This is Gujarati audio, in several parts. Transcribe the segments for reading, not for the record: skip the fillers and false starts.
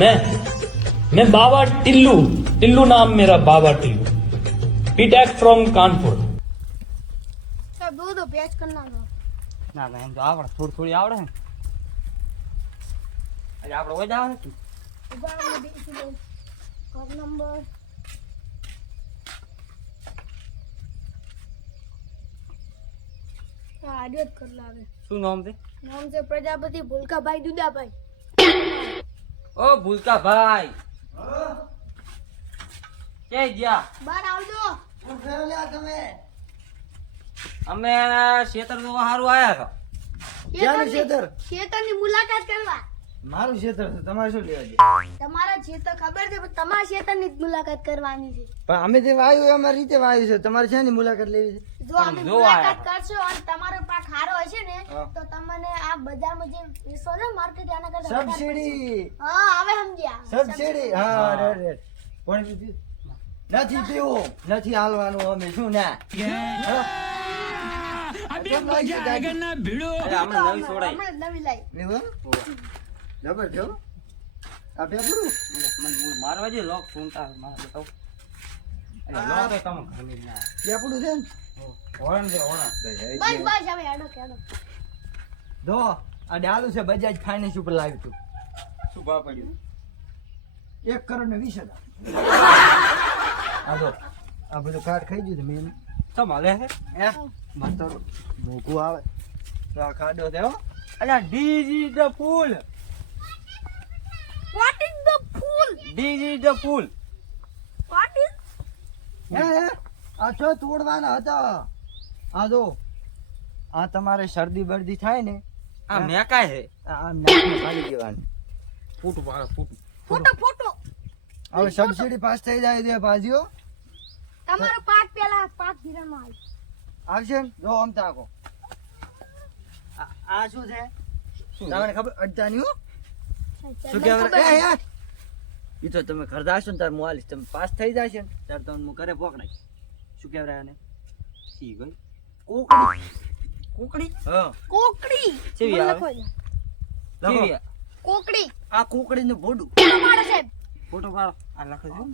मैं बाबा टिल्लू नाम मेरा बाबा टिल्लू पीटैक फ्रॉम कानपुर। सब दूध पेच करना दो ના ના એમ તો આવડે થોડી થોડી આવડે ને એટલે આપણે ઓય જાવ ને ઉગાડો ને બેસી દો કોડ નંબર આડિયત કર લાવે શું નામ છે નામ છે પ્રજાપતિ ભૂલકાભાઈ દુદાભાઈ। ઓ ભૂલકાભાઈ કે ગયા બહાર આવજો અમે ખેતર જોવા હારું આયા હતા ક્યાંનું ખેતર? ખેતરની મુલાકાત કરવા। મારું ખેતર છે, તમારે શું લેવા દે? તમારા ખેતર ખબર છે પણ તમારા ખેતરની જ મુલાકાત કરવાની છે। પણ અમે જે વાયુ અમારી રીતે વાયુ છે, તમારે શેની મુલાકાત લેવી છે? જો અમે જો મુલાકાત આયા. કરશો અને તમારો પાક સારો હશે ને હા. તો તમને આ બજારમાં જે વેચો ને માર્કેટ આના કરતા વધારે પડશે। સબસિડી હા હવે સમજ્યા સબસિડી હા રેડ પાણી પીધું? નથી પીવું, નથી હાલવાનું અમે શું ના કેમ લાગી ગાડી? એટલે અમે નવી છોડાઈ હમણાં જ નવી લાવી। એવું એમ? જબર થયો આ પેપરું મને મારવા જે લોક સુનતા મારે બતાવ એટલે લોક એ કામ ઘરની ના પેપરું છે ને ઓળણ છે ઓળણ બસ બસ હવે હેડો હેડો। જો આ ડાલું છે બજાજ ફાઇનાન્સ ઉપર લાવ્યું હતું, શું ભાવ પડ્યું 1,20,00,000। આ જો આ બધું કાર્ડ ખાઈ ગયું મેં તો મળે છે હે માસ્તર મોઘું આવે તો આ ખાડો છે હો અલ્યા DG the fool What is the fool? DG the fool What is? હે આ છો તોડવાના હતા આ જો આ તમારે શરદી બરદી થાય ને આ મેકાય છે આ નાકમાં પાડી દેવાનું ફૂટ પાડો ફૂટ ફોટો ફોટો હવે સબસિડી પાસ થઈ જાય છે ભાજીઓ તમારો પાક પેલા 5 ધીરામાં આવશે ને જો આમ તાકો આ શું છે તમને ખબર અડતાની હો શું કહેવાય એ તો તમે ઘર જાશો ને તાર મોવાલીસ તમે પાસ થઈ જશે ને તાર તમને હું ઘરે પકડાય શું કહેવાય આને ઠીક હોય કોકડી કુકડી હા કોકડી કેવી આવે? લખો છે। કેવી કોકડી આ કોકડી નું ભોડું ફોટો પાડો સાહેબ ફોટો પાડો આ લખો છો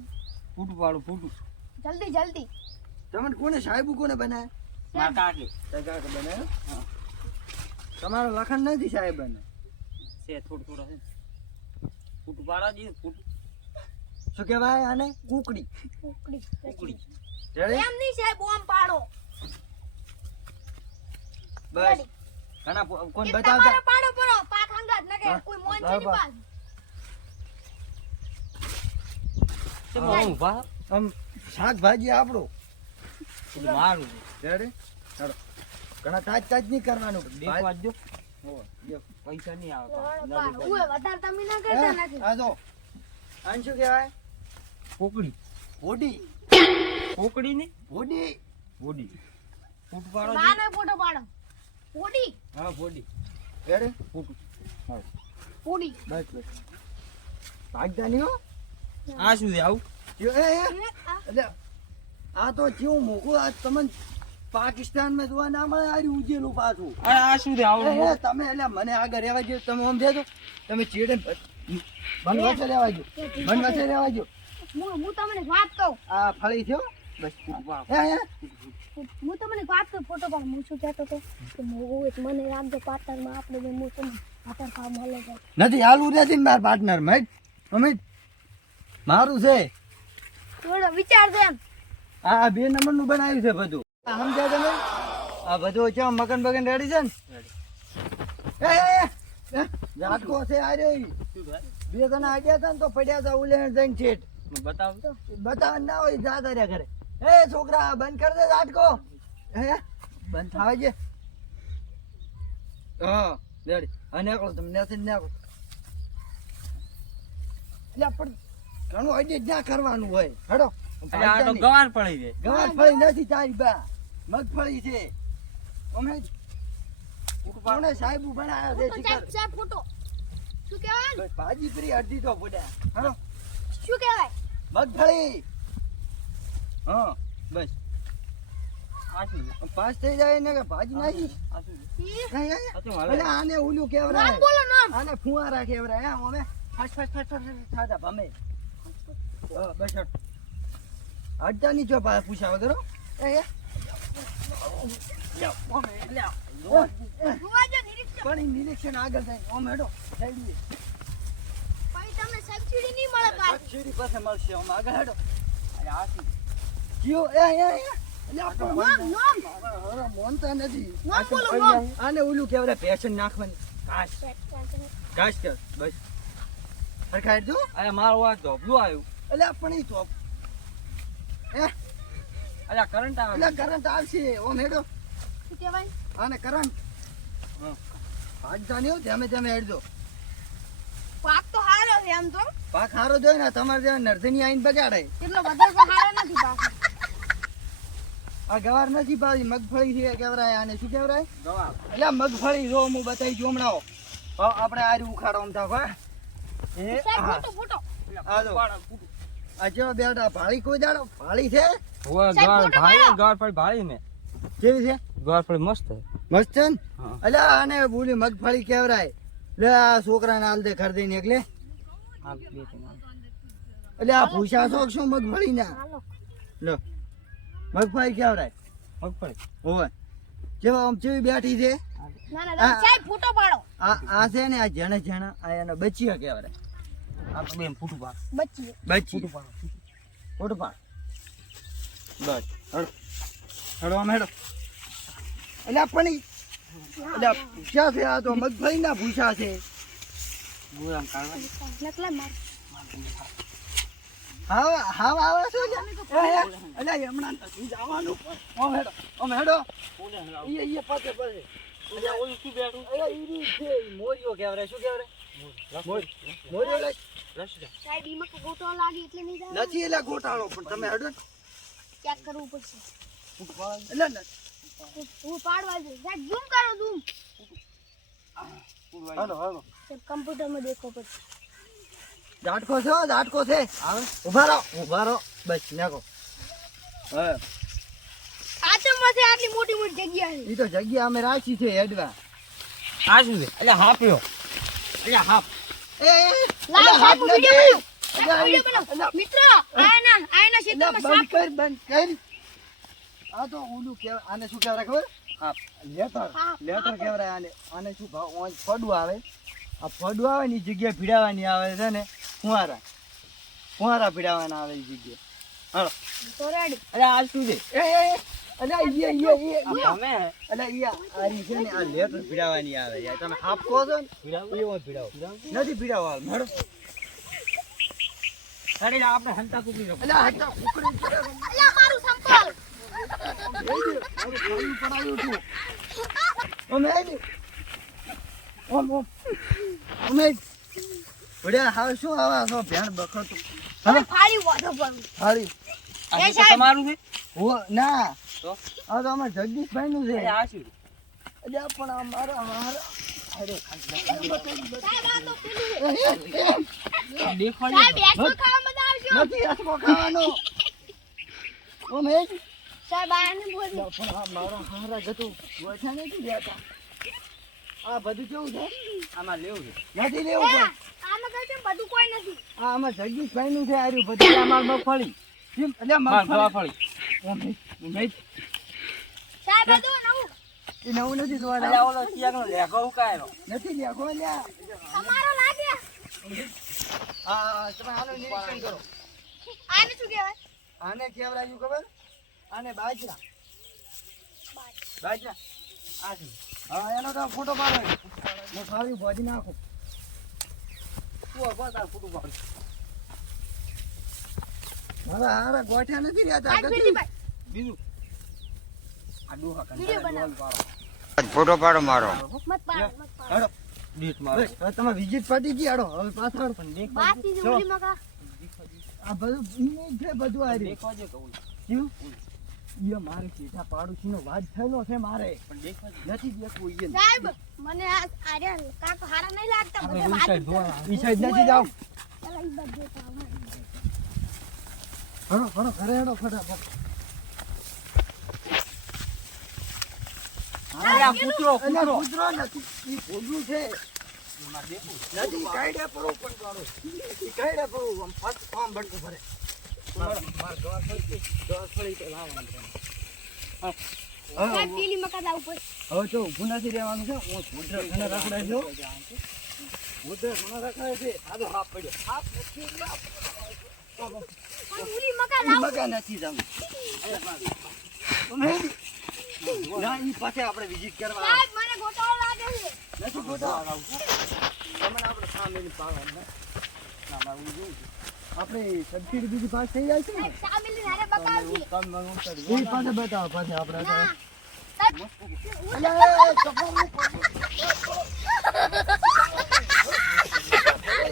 ફૂટ પાડો ફૂટ જલ્દી જલ્દી। તમને કોને સાહેબુ કોને બનાય માર કાકી તગાક બનાય તમારું લખન નથી સાહેબ બને છે થોડું થોડું છે ફૂટ પાડા દી ફૂટ શું કહેવાય આને કુકડી કોકડી કુકડી રેડી એમ નહીં સાહેબ ઓમ પાડો। બસ ઘણા કોણ એ બતાવતા તમારો પાડો પરો પાક હંગાત ન કે હા, કોઈ મોન છે બરાબર. પાસ કેમ હું ભા આમ શાકભાજી આપણું મારું રેડી ચાલો ઘણા તાજ તાજ નહીં કરવાનું દેખવા જો હો, દેખ. પૈસા નહીં આવે ઓય વધારે તમે ના કરતા હે? નથી। આ જો આને શું કહેવાય કુકડી હોડી કુકડી ને હોડી બોડી ફૂટ પાડો દી નાનો ફોટો પાડો પોડી હા બોડી રેડી ફૂટ પોડી બસ બસ ભાગતા નહીં હો આ શું છે આવું એ એટલે આ તો કેવું મોઘું આ તમને પાકિસ્તાનમાં જોવા ના મળે આ રહ્યું ઉજેલું પાછું અરે આ શું છે આવું તમે એટલે મને આગળ રહેવા દો તમે આમ દેજો તમે ચીડે બનવાસે રહેવા દો બનવાસે રહેવા દો હું તમને વાત કહું આ ફળી થયો બસ હે હું તમને વાત કહું ફોટો પાડ હું શું કહેતો હતો કે મોગું એક મને રાખજો પાર્ટનરમાં આપણે બે હું તમને પાર્ટનર ભાવ મળે છે। નથી હાલવું નથી ને મારા પાર્ટનર મત અમિત મારું છે થોડો વિચાર દે એમ આ 2 નંબરનું બનાવ્યું છે બધું આ સમજ્યા તમે આ બધું છે મગન બગન રેડી છે ને એ ઝાટકો છે આ રે બે જણા આગ્યા હતા ને તો પડ્યા હતા ઉલે જઈને છેટ બતાવ બતાવ ના હોય જા તાર્યા ઘરે એ છોકરા બંધ કર દે ઝાટકો હે બંધ થાવે છે હા રેડી અને આકો તમે નેસન નાખો એટલે પણ ઘણું અડી ના કરવાનું હોય હેડો અરે આ તો ગવાર પડી છે ગવાર ફળી નથી તારી બા મગફળી છે અમે કોને સાહેબ બનાવ્યા છે ફોટો શિકાર સાહેબ ફોટો શું કહેવાય બસ ભાજી કરી અડધી તો પડ્યા હેડો શું કહેવાય મગફળી હા બસ આ શું છે પાસ થઈ જાય ને કે ભાજી નાખી આ શું છે ઈ આ શું હાલે અલે આને ઓલું નામ કેવરાય બોલો નામ આને ફુવારા કેવરાય હે અમે ફાસ્ટ થાજા ભમે બસ અડધા ની જો પૂછા વગર હો. એ જોવા જો નિરીક્ષણ. પણ ઈ નિરીક્ષણ આગળ થાય ઓમ હેડો સાઈડ પછી તમને સબસિડી નહીં મળે પાછી. સબસિડી પાસે મળશે ઓમ આગળ હેડો. અરે આ શું જીઓ એ એટલે આપણે નોમ. મોનતા નથી. નોમ બોલો, નોમ. આને ઓલું કહેવાય પેશન નાખવાની ઘાસ ઘાસ કર બસ સરખા દો. અરે મારું આ ધોબલું આવ્યું એટલે પણ ઈ તો અરે કરંટ આવે એટલે કરંટ આવશે ઓમ હેડો શું કહેવાય? આને કરંટ ભાગતા નહીં ધ્યામે ધ્યામે હેડજો. પાક તો હારો છે આમ તો. પાક હારો જોઈ ને તમારે ત્યાં નર્ધની આઈને બગાડે. એટલો બધો તો હારો નથી પાક. આ ગવાર નથી પાવી મગફળી છે કેવરાય આને શું કેવરાય ગવા એટલે મગફળી જો હું બતાવી છું હમણાં આપણે આ રહ્યું ઉખાડો આમ થાવ હા એ સાહેબ હા ફોટો ફોટો. આ જો આ જો બેટા ભાળી કોઈ દાડો ભાળી છે ઓય સાહેબ, ગવાર ફોટો ભાઈ પાડો. ગવાર પડી ભાઈ ને કેવી છે ગવાર પડી મસ્ત છે મસ્ત છે ને હા. એટલે આને બોલી મગફળી કેવરાય લે આ છોકરાને હાલ દે ખરીદી ને એટલે આ બે ત્રણ એટલે આ ભૂસા શોખ શું મગફળી ના હાલો. લો મગફળી કેવરાય મગફળી ઓય જેવા આમ ચેવી બેઠી છે ના ના તમે સાહેબ ફોટો પાડો. આ છે ને આ જણા જણા આ એનો બચિયા કેવરાય આ તો બેન ફૂટું પાડ બચી. બચી ફૂટું પાડ ફોટો પાડ બસ હડો હડો આમ હેડો એટલે પણ એટલે ક્યાં છે આ તો મગફળી ના ભૂસા છે ગુરામ કાઢવા નકલા માર. હા હા આવે છે એટલે હમણાં નથી જવાનું આમ હેડો ઈ પાછે પાછે ઓલું શું બેઠું ઈ છે મોરિયો કહેવાય શું કહેવાય મોરિયો લે સાહેબ ઈમાં તો ગોટો લાગી એટલે નહીં જાય. નથી એટલે ગોટાળો પણ તમે હેડો ને. ચેક કરવું પડશે. એટલે ને હું પાડવા દઉં. સાહેબ ઝૂમ કરો ઝૂમ. હાલો હાલો સાહેબ કમ્પ્યુટરમાં દેખો પડશે. ઝાટકો છે હો, ઝાટકો છે આવે ઉભા રહો બસ નાખો હા આચમમાં છે આટલી મોટી મોટી જગ્યા છે. ઈ તો જગ્યા અમે રાખી છે હેડવા આ શું છે એટલે હાપ્યો એટલે હાપ લાવ સાહેબ વિડિયો બનાવો. વિડિયો બનાવો. મિત્ર આયના ક્ષેત્રમાં સાપ. બંધ કર આ તો ઓલું કેવાય આને શું કહેવાય ખબર હાપ લેટર હા. લેટર કહેવાય આને શું ભાવ ફડું આવે આ ફડું આવે ને ઈ જગ્યા ભીડાવાની આવે છે ને ફુવારા ભીડાવાના આવે ઈ જગ્યા હાલો તો રેડી. એટલે આ શું છે અલે અમે ઈ આરી છે ને આ લેટર ભીડાવાની આવે યાર તમે હાફ કહો છો ને એવો ભીડાવો નથી ભીડાવો મેડમ અરે આપણે હંતા કુકડી રહો અલે હટા ઉકળી કરે અલ્યા મારું સંપલ. શું આવા છો ભેણ બખડતું હવે ફાળી વાળો પડું. હારી આ એ શું સાહેબ. તમારું છે ના તો આ તો અમારે જગદીશભાઈ નું છે એટલે આ શું અલ્યા પણ અમારા અરે સાહેબ આ તો પેલું છે. દેખાડી સાહેબ એકસો ખાવા મજા આવશે. નથી હસકો ખાવાનો ઓ મેજ સાહેબ આને બોલ. પણ આ મારા હારા ગતું ગોઠા નથી લેતા આ બધું કેવું છે આમાં લેવું છે નથી લેવું પણ આમાં કઈ છે બધું કોઈ નથી. આ અમાર જગદીશભાઈ નું છે આર્યું બધું અમાર મગફળી કેમ એટલે મગફળી ઓ મેજ સાહેબ આ જો નવું. એ નવું નથી એટલે જોવા ઓલો ચિયાનો લેખો ઉકાયરો નથી લેખો લ્યા તમારો લાગે. આ તમે આનું નિરીક્ષણ કરો આને શું કહેવાય? આને કેવડાયું ખબર આને બાજરા આ છે હા એનો તો ફોટો પાડો હું ખાલી ભોજી નાખું બસ આ ફૂટું પાડ મારા હારા ગોઠ્યા નથી રહેતા સાહેબ વિડીયો બીજું આ ડોહા વિડીયો બનાવો. ફોટો પાડો મારો મત પાડ મત પાડ. હેડો દીટ મારો બસ હવે તમે વિઝિટ પતી ગઈ હેડો હવે પાછા હેડો. પણ દેખ બાકી જે ઓલી મકા. આ બધું ઈ છે બધું આ રહ્યું દેખવા જે કહું કેવું ઈ મારી સીધા પાડોશીનો વાદ થયેલો છે મારે પણ દેખવા નથી દેખવું ઈ સાહેબ મને આ આર્યા કાકો હારા નહીં લાગતા. આપણે બધે રોડ સાઈડ વાત જોવા ઈ સાઈડ નથી જાવ ચાલો ઈ બાજુ જાઓ. હેડો ઘરે હેડો ફટાફટ અરે આ કૂતરો અલ્યા કૂતરો કૂતરો નથી ઈ ભોગલું છે નથી કાયડા પડો પણ પાડો ઈ કાયડા પડો આમ ફાટ આમ બટકું ભરે માર ગવા ફળી તો લાવવાનું સાહેબ પેલી મકા લાવ ઉપર હવે જો ઊભું નથી રહેવાનું છે હું ભૂંડરા ઘણા રાખડા છો ભૂંડરા ઘણા રાખડા છે આ તો હાફ પડ્યો હાફ નથી પણ ઓલી મકા ઈ લાવ મકા નથી તમે તમે ના ઈ પાસે આપણે વિઝિટ કરવા સાહેબ મને ગોટાળો લાગે છે નથી ગોતા તમને આપણે સામેની પાવાનું ના મારું જોઉં આપણે સબસિડી બીજી પાસ થઈ જાય છે ને સાહેબ સામેલી હારે બકાવજી એ પાસે બતાવો પાસે આપણે ના સાહેબ અલે કપડું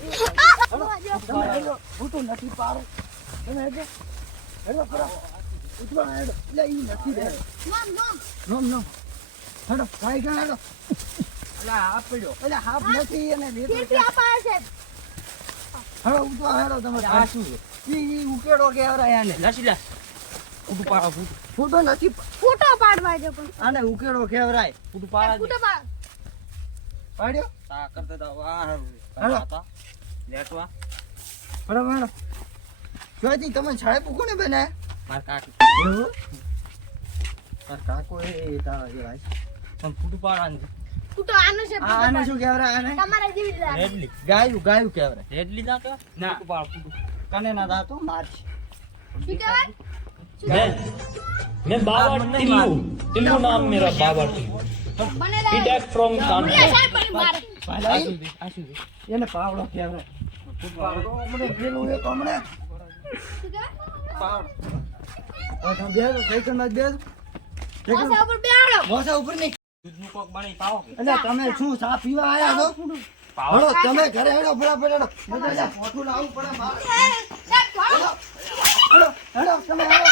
તમે હેડો ફૂટું નથી પારો તમે હેડો હેડો ખરા ઉતરો હેડો એટલે ઈ નથી દે નામ નામ નોમ નોમ હેડો કાઈ કા હેડો અલા હાફ પડ્યો એટલે હાફ નથી અને લેતો ફીરથી આપા છે હેડો ઉતરો હેડો તમે આ શું ઈ ઉકેડો કે આવરા આને લસી લા ફૂટું પાડો ફૂટો નથી ફોટો પાડવા છે પણ આને ઉકેડો કેવરાય ફૂટું પાડા ફોટો પાડ પાડ્યો તા કરતા તા વાહ હેલો. હતા લેટવા બરાબર હેડો જોઈતી તમે છાય કોને બનાય માર કાકી એવું તાર કાકો એ તારા જે ભાઈ પણ ફૂટું પાડવાનું ફોટો આનો છે આને શું કેવરાય આને તમારા જેવી જ લાગે રેડલી ગાયું કેવરાય રેડલી ના તો ના. ફૂટું પાડ ફૂટું કને ના દાતો મારશે શું કહેવાય मैं बाबा टिल्लू टिल्लू नाम मेरा बाबा टिल्लू બને पीटैक फ्रॉम મુડિયા कानपुर સાહેબ પણ મારે ભાઈ આ શું એને પાવડો કેવરાય પાવડો મને પેલું એક હમણે શું કહેવાય પાવડો તમે બેસો સાયકલ માં બેસો પાછા ઉપર બેહાડો મોસા ઉપર નહીં દૂધનું કોક બની પાવો કે એટલે તમે શું ચા પીવા આયા છો પાવો હળો તમે ઘરે હેડો ફટાફટ હેડો બધા જા ફોટો લાવવું પડે મારે સાહેબ હેડો તમે હેડો